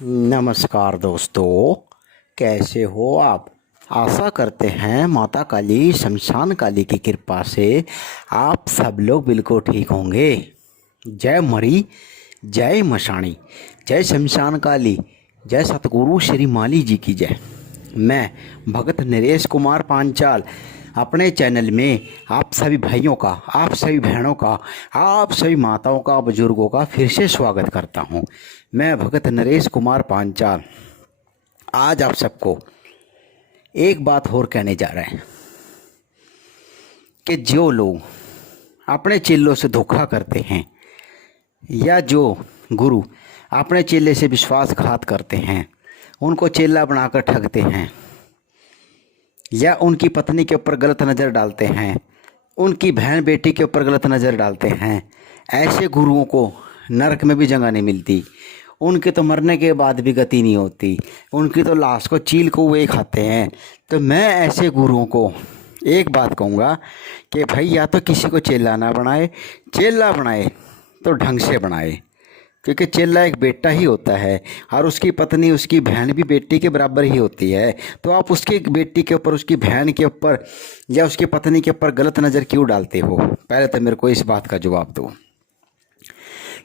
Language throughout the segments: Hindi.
नमस्कार दोस्तों, कैसे हो आप। आशा करते हैं माता काली शमशान काली की कृपा से आप सब लोग बिल्कुल ठीक होंगे। जय मरी, जय मशाणी, जय शमशान काली, जय सतगुरु श्री माली जी की जय। मैं भगत नरेश कुमार पांचाल अपने चैनल में आप सभी भाइयों का, आप सभी बहनों का, आप सभी माताओं का, बुजुर्गों का फिर से स्वागत करता हूं। मैं भगत नरेश कुमार पांचाल आज आप सबको एक बात और कहने जा रहे हैं कि जो लोग अपने चेलों से धोखा करते हैं या जो गुरु अपने चेले से विश्वासघात करते हैं, उनको चेला बनाकर ठगते हैं या उनकी पत्नी के ऊपर गलत नज़र डालते हैं, उनकी बहन बेटी के ऊपर गलत नज़र डालते हैं, ऐसे गुरुओं को नरक में भी जगह नहीं मिलती। उनके तो मरने के बाद भी गति नहीं होती, उनकी तो लाश को चील को वे खाते हैं। तो मैं ऐसे गुरुओं को एक बात कहूँगा कि भाई या तो किसी को चेला ना बनाए, चेला बनाए तो ढंग से बनाए, क्योंकि चेला एक बेटा ही होता है और उसकी पत्नी, उसकी बहन भी बेटी के बराबर ही होती है। तो आप उसकी बेटी के ऊपर, उसकी बहन के ऊपर या उसकी पत्नी के ऊपर गलत नज़र क्यों डालते हो? पहले तो मेरे को इस बात का जवाब दो।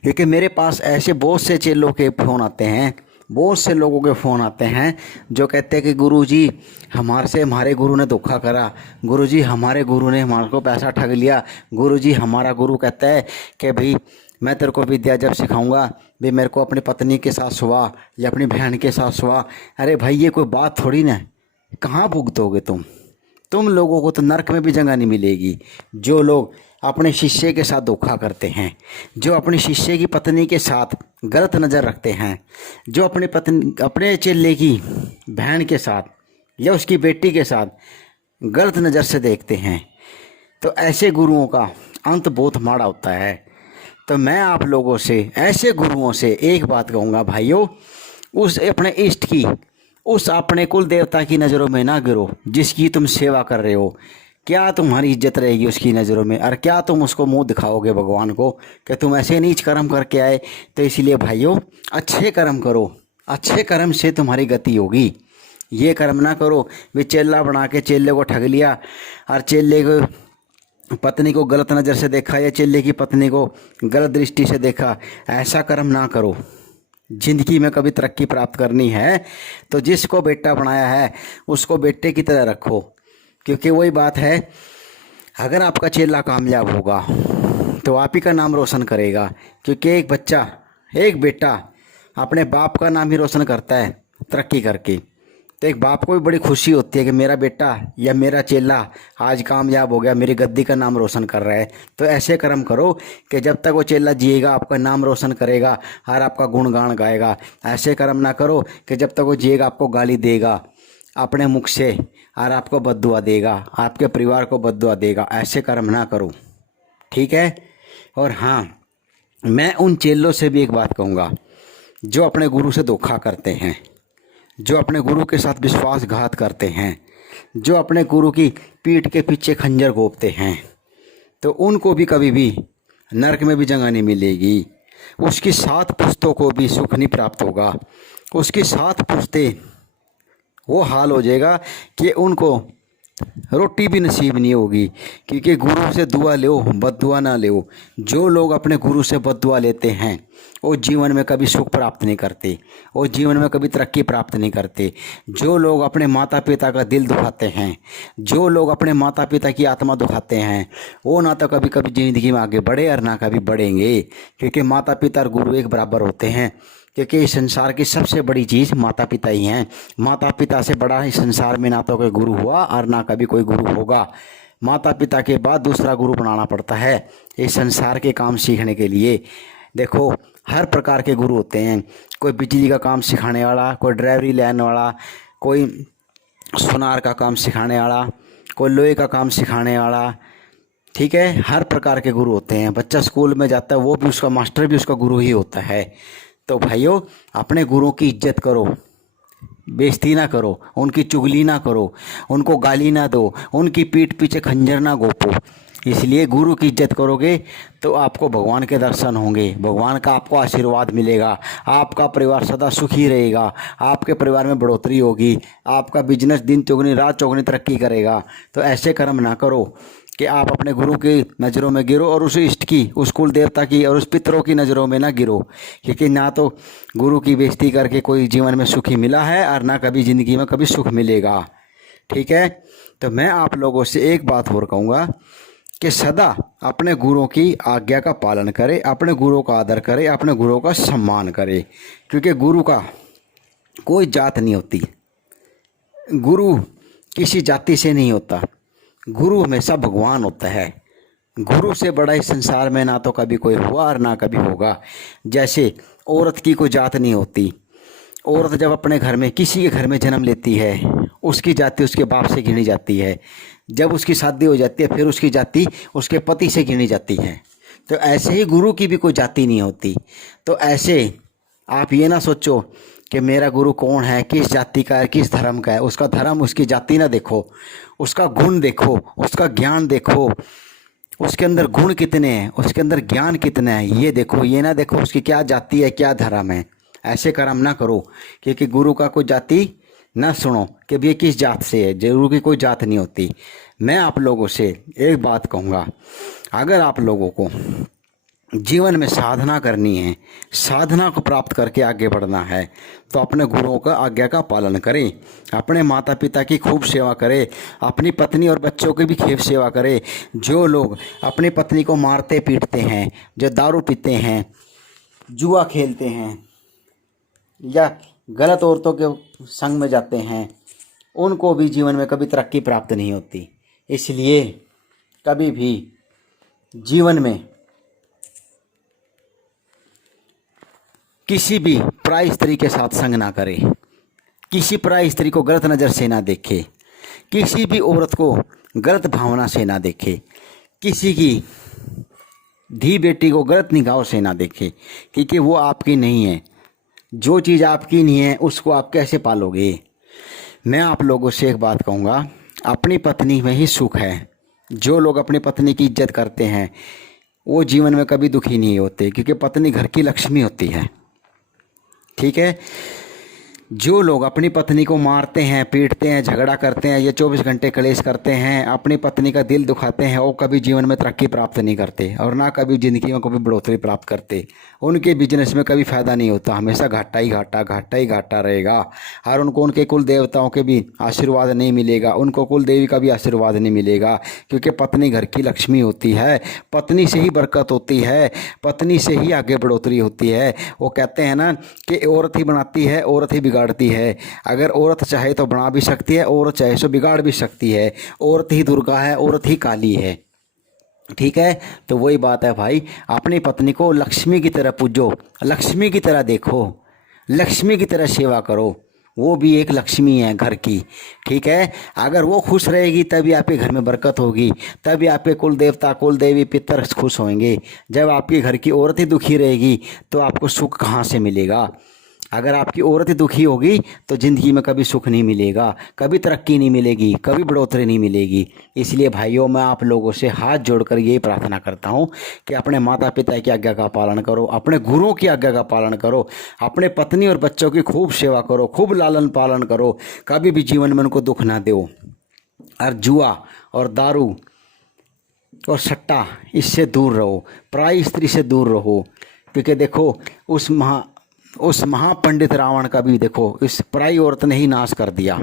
क्योंकि मेरे पास ऐसे बहुत से चेलों के फ़ोन आते हैं, बहुत से लोगों के फ़ोन आते हैं जो कहते हैं कि गुरुजी हमारे गुरु ने धोखा करा, गुरुजी हमारे गुरु ने हमारे को पैसा ठग लिया, गुरुजी हमारा गुरु कहता है कि भाई मैं तेरे को विद्या जब सिखाऊंगा भाई मेरे को अपनी पत्नी के साथ सुहा या अपनी बहन के साथ सुहा। अरे भाई ये कोई बात थोड़ी ना, कहाँ भुगतोगे तुम लोगों को तो नरक में भी जगह नहीं मिलेगी। जो लोग अपने शिष्य के साथ धोखा करते हैं, जो अपने शिष्य की पत्नी के साथ गलत नज़र रखते हैं, जो अपने चेले की बहन के साथ या उसकी बेटी के साथ गलत नज़र से देखते हैं, तो ऐसे गुरुओं का अंत बहुत माड़ा होता है। तो मैं आप लोगों से, ऐसे गुरुओं से एक बात कहूँगा, भाइयों, उस अपने इष्ट की, उस अपने कुल देवता की नज़रों में ना गिरो जिसकी तुम सेवा कर रहे हो। क्या तुम्हारी इज्जत रहेगी उसकी नज़रों में? और क्या तुम उसको मुंह दिखाओगे भगवान को कि तुम ऐसे नीच कर्म करके आए? तो इसलिए भाइयों, अच्छे कर्म करो, अच्छे कर्म से तुम्हारी गति होगी। ये कर्म ना करो वे चेला बना के चेले को ठग लिया और चेले को पत्नी को गलत नज़र से देखा या चेले की पत्नी को गलत दृष्टि से देखा। ऐसा कर्म ना करो। जिंदगी में कभी तरक्की प्राप्त करनी है तो जिसको बेटा बनाया है उसको बेटे की तरह रखो, क्योंकि वही बात है, अगर आपका चेला कामयाब होगा तो आप ही का नाम रोशन करेगा। क्योंकि एक बच्चा, एक बेटा अपने बाप का नाम ही रोशन करता है तरक्की करके। तो एक बाप को भी बड़ी खुशी होती है कि मेरा बेटा या मेरा चेला आज कामयाब हो गया, मेरी गद्दी का नाम रोशन कर रहा है। तो ऐसे कर्म करो कि जब तक वो चेला जिएगा आपका नाम रोशन करेगा और आपका गुणगान गाएगा। ऐसे कर्म ना करो कि जब तक वो जिएगा आपको गाली देगा अपने मुख से और आपको बद्दुआ देगा, आपके परिवार को बद्दुआ देगा। ऐसे कर्म ना करो, ठीक है। और हाँ, मैं उन चेलों से भी एक बात कहूँगा जो अपने गुरु से धोखा करते हैं, जो अपने गुरु के साथ विश्वासघात करते हैं, जो अपने गुरु की पीठ के पीछे खंजर घोंपते हैं, तो उनको भी कभी भी नरक में भी जगह नहीं मिलेगी। उसकी 7 पुश्तों को भी सुख नहीं प्राप्त होगा। उसकी 7 पुश्तें वो हाल हो जाएगा कि उनको रोटी भी नसीब नहीं होगी। क्योंकि गुरु से दुआ लो, बद्दुआ ना लो। जो लोग अपने गुरु से बद्दुआ लेते हैं वो जीवन में कभी सुख प्राप्त नहीं करते, वो जीवन में कभी तरक्की प्राप्त नहीं करते। जो लोग अपने माता पिता का दिल दुखाते हैं, जो लोग अपने माता पिता की आत्मा दुखाते हैं, वो ना तो कभी कभी ज़िंदगी में आगे बढ़े और ना कभी बढ़ेंगे। क्योंकि माता पिता और गुरु एक बराबर होते हैं। क्योंकि इस संसार की सबसे बड़ी चीज़ माता पिता ही हैं। माता पिता से बड़ा इस संसार में ना तो कोई गुरु हुआ और ना कभी कोई गुरु होगा। माता पिता के बाद दूसरा गुरु बनाना पड़ता है इस संसार के काम सीखने के लिए। देखो, हर प्रकार के गुरु होते हैं। कोई बिजली का काम सिखाने वाला, कोई ड्राइवरी लाने वाला, कोई सुनार का काम सिखाने वाला, कोई लोहे का काम सिखाने वाला, ठीक है। हर प्रकार के गुरु होते हैं। बच्चा स्कूल में जाता है वो भी उसका मास्टर भी उसका गुरु ही होता है। तो भाइयों, अपने गुरुओं की इज्जत करो, बेइज्जती ना करो, उनकी चुगली ना करो, उनको गाली ना दो, उनकी पीठ पीछे खंजर ना घोपो। इसलिए गुरु की इज्जत करोगे तो आपको भगवान के दर्शन होंगे, भगवान का आपको आशीर्वाद मिलेगा, आपका परिवार सदा सुखी रहेगा, आपके परिवार में बढ़ोतरी होगी, आपका बिजनेस दिन चौगुनी रात चौगुनी तरक्की करेगा। तो ऐसे कर्म ना करो कि आप अपने गुरु की नज़रों में गिरो और उस इष्ट की, उस कुल देवता की और उस पितरों की नज़रों में ना गिरो, क्योंकि ना तो गुरु की बेइज्जती करके कोई जीवन में सुखी मिला है और ना कभी ज़िंदगी में कभी सुख मिलेगा। ठीक है, तो मैं आप लोगों से एक बात और कहूँगा कि सदा अपने गुरुओं की आज्ञा का पालन करें, अपने गुरुओं का आदर करें, अपने गुरुओं का सम्मान करें, क्योंकि गुरु का कोई जात नहीं होती, गुरु किसी जाति से नहीं होता, गुरु हमेशा भगवान होता है। गुरु से बड़ा इस संसार में ना तो कभी कोई हुआ और ना कभी होगा। जैसे औरत की कोई जात नहीं होती, औरत जब अपने घर में किसी के घर में जन्म लेती है उसकी जाति उसके बाप से गिनी जाती है, जब उसकी शादी हो जाती है फिर उसकी जाति उसके पति से गिनी जाती है। तो ऐसे ही गुरु की भी कोई जाति नहीं होती। तो ऐसे आप ये ना सोचो कि मेरा गुरु कौन है, किस जाति का है, किस धर्म का है। उसका धर्म उसकी जाति ना देखो, उसका गुण देखो, उसका ज्ञान देखो, उसके अंदर गुण कितने हैं, उसके अंदर ज्ञान कितना है, ये देखो। ये ना देखो उसकी क्या जाति है, क्या धर्म है। ऐसे कर्म ना करो, क्योंकि गुरु का कोई जाति ना सुनो कि ये किस जात से है, गुरु की कोई जात नहीं होती। मैं आप लोगों से एक बात कहूँगा, अगर आप लोगों को जीवन में साधना करनी है, साधना को प्राप्त करके आगे बढ़ना है, तो अपने गुरुओं का आज्ञा का पालन करें, अपने माता पिता की खूब सेवा करें, अपनी पत्नी और बच्चों की भी खूब सेवा करें। जो लोग अपनी पत्नी को मारते पीटते हैं, जो दारू पीते हैं, जुआ खेलते हैं या गलत औरतों के संग में जाते हैं, उनको भी जीवन में कभी तरक्की प्राप्त नहीं होती। इसलिए कभी भी जीवन में किसी भी पराई स्त्री के साथ संग ना करे, किसी पराई स्त्री को गलत नज़र से ना देखे, किसी भी औरत को गलत भावना से ना देखे, किसी की धी बेटी को गलत निगाहों से ना देखे, क्योंकि वो आपकी नहीं है। जो चीज़ आपकी नहीं है उसको आप कैसे पालोगे। मैं आप लोगों से एक बात कहूँगा, अपनी पत्नी में ही सुख है। जो लोग अपनी पत्नी की इज्जत करते हैं वो जीवन में कभी दुखी नहीं होते, क्योंकि पत्नी घर की लक्ष्मी होती है। ठीक है, जो लोग अपनी पत्नी को मारते हैं, पीटते हैं, झगड़ा करते हैं, ये 24 घंटे कलेश करते हैं, अपनी पत्नी का दिल दुखाते हैं, वो कभी जीवन में तरक्की प्राप्त नहीं करते और ना कभी ज़िंदगी में कभी बढ़ोतरी प्राप्त करते। उनके बिजनेस में कभी फ़ायदा नहीं होता, हमेशा घाटा ही घाटा, घाटा ही घाटा रहेगा। और उनको उनके कुल देवताओं के भी आशीर्वाद नहीं मिलेगा, उनको कुल देवी का भी आशीर्वाद नहीं मिलेगा, क्योंकि पत्नी घर की लक्ष्मी होती है, पत्नी से ही बरकत होती है, पत्नी से ही आगे बढ़ोतरी होती है। वो कहते हैं ना कि औरत ही बनाती है, औरत ही बिगाड़ती है। अगर औरत चाहे तो बना भी सकती है, औरत चाहे तो बिगाड़ भी सकती है। औरत ही दुर्गा है, औरत ही काली है। ठीक है, तो वही बात है भाई, अपनी पत्नी को लक्ष्मी की तरह पूजो, लक्ष्मी की तरह देखो, लक्ष्मी की तरह सेवा करो। वो भी एक लक्ष्मी है घर की। ठीक है, अगर वो खुश रहेगी तभी आपके घर में बरकत होगी, तभी आपके कुल देवता कुल देवी पितर खुश होंगे। जब आपके घर की औरत ही दुखी रहेगी तो आपको सुख कहाँ से मिलेगा। अगर आपकी औरत ही दुखी होगी तो ज़िंदगी में कभी सुख नहीं मिलेगा, कभी तरक्की नहीं मिलेगी, कभी बढ़ोतरी नहीं मिलेगी। इसलिए भाइयों, मैं आप लोगों से हाथ जोड़कर यही प्रार्थना करता हूँ कि अपने माता पिता की आज्ञा का पालन करो, अपने गुरुओं की आज्ञा का पालन करो, अपने पत्नी और बच्चों की खूब सेवा करो, खूब लालन पालन करो, कभी भी जीवन में उनको दुख ना दो। और जुआ और दारू और सट्टा, इससे दूर रहो, पराई स्त्री से दूर रहो। क्योंकि देखो उस महापंडित रावण का भी देखो इस पराई औरत ने ही नाश कर दिया।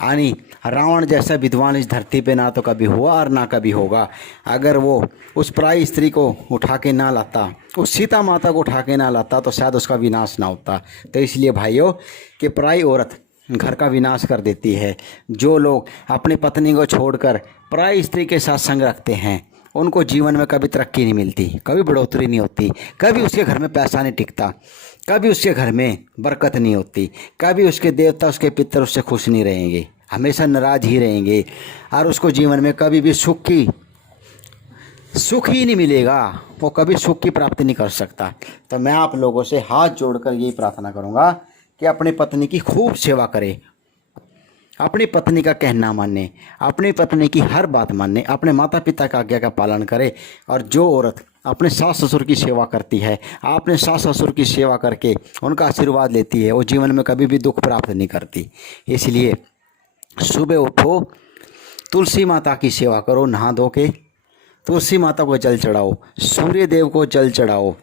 यानी रावण जैसा विद्वान इस धरती पे ना तो कभी हुआ और ना कभी होगा। अगर वो उस पराई स्त्री को उठा के ना लाता, उस सीता माता को उठा के ना लाता, तो शायद उसका विनाश ना होता। तो इसलिए भाइयों, कि पराई औरत घर का विनाश कर देती है। जो लोग अपनी पत्नी को छोड़कर पराई स्त्री के साथ संग रखते हैं उनको जीवन में कभी तरक्की नहीं मिलती, कभी बढ़ोतरी नहीं होती, कभी उसके घर में पैसा नहीं टिकता, कभी उसके घर में बरकत नहीं होती, कभी उसके देवता उसके पितर उससे खुश नहीं रहेंगे, हमेशा नाराज ही रहेंगे। और उसको जीवन में कभी भी सुख ही नहीं मिलेगा, वो कभी सुख की प्राप्ति नहीं कर सकता। तो मैं आप लोगों से हाथ जोड़कर यही प्रार्थना करूँगा कि अपनी पत्नी की खूब सेवा करें, अपनी पत्नी का कहना माने, अपनी पत्नी की हर बात माने, अपने माता पिता का आज्ञा का पालन करे। और जो औरत अपने सास ससुर की सेवा करती है, आपने सास ससुर की सेवा करके उनका आशीर्वाद लेती है, वो जीवन में कभी भी दुख प्राप्त नहीं करती। इसलिए सुबह उठो, तुलसी माता की सेवा करो, नहा धो के तुलसी माता को जल चढ़ाओ, सूर्य देव को जल चढ़ाओ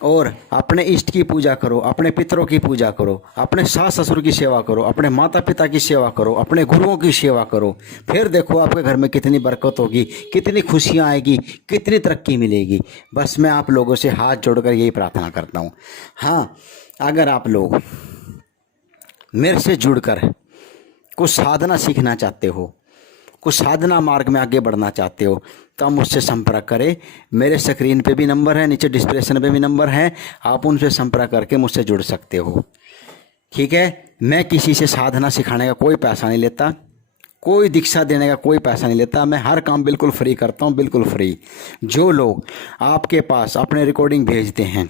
और अपने इष्ट की पूजा करो, अपने पितरों की पूजा करो, अपने सास ससुर की सेवा करो, अपने माता पिता की सेवा करो, अपने गुरुओं की सेवा करो। फिर देखो आपके घर में कितनी बरकत होगी, कितनी खुशियाँ आएगी, कितनी तरक्की मिलेगी। बस मैं आप लोगों से हाथ जोड़कर यही प्रार्थना करता हूँ। हाँ, अगर आप लोग मेरे से जुड़कर कुछ साधना सीखना चाहते हो, कुछ साधना मार्ग में आगे बढ़ना चाहते हो, तो आप मुझसे संपर्क करें। मेरे स्क्रीन पे भी नंबर है, नीचे डिस्क्रिप्शन पे भी नंबर है, आप उनसे संपर्क करके मुझसे जुड़ सकते हो। ठीक है, मैं किसी से साधना सिखाने का कोई पैसा नहीं लेता, कोई दीक्षा देने का कोई पैसा नहीं लेता। मैं हर काम बिल्कुल फ्री करता हूँ, बिल्कुल फ्री। जो लोग आपके पास अपने रिकॉर्डिंग भेजते हैं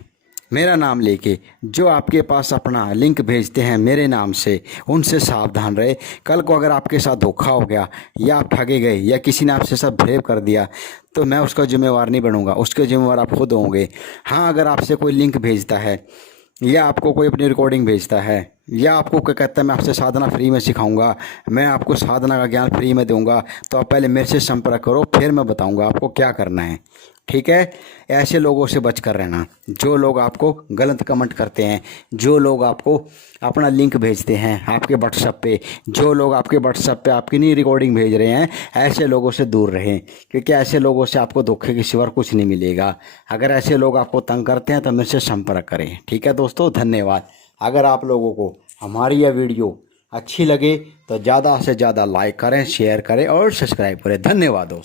मेरा नाम लेके, जो आपके पास अपना लिंक भेजते हैं मेरे नाम से, उनसे सावधान रहे। कल को अगर आपके साथ धोखा हो गया या आप ठगे गए या किसी ने आपसे सब बिहेव कर दिया, तो मैं उसका जिम्मेवार नहीं बनूंगा, उसके जिम्मेवार आप खुद होंगे। हाँ, अगर आपसे कोई लिंक भेजता है या आपको कोई अपनी रिकॉर्डिंग भेजता है या आपको क्या कहता है मैं आपसे साधना फ्री में सिखाऊंगा, मैं आपको साधना का ज्ञान फ्री में दूंगा, तो आप पहले मेरे से संपर्क करो, फिर मैं बताऊंगा आपको क्या करना है। ठीक है, ऐसे लोगों से बच कर रहना, जो लोग आपको गलत कमेंट करते हैं, जो लोग आपको अपना लिंक भेजते हैं आपके व्हाट्सएप पे, जो लोग आपके व्हाट्सएप पे आपकी नहीं रिकॉर्डिंग भेज रहे हैं, ऐसे लोगों से दूर रहें, क्योंकि ऐसे लोगों से आपको धोखे के सिवा कुछ नहीं मिलेगा। अगर ऐसे लोग आपको तंग करते हैं तो मेरे से संपर्क करें। ठीक है दोस्तों, धन्यवाद। अगर आप लोगों को हमारी यह वीडियो अच्छी लगे तो ज़्यादा से ज़्यादा लाइक करें, शेयर करें और सब्सक्राइब करें। धन्यवाद दोस्तों।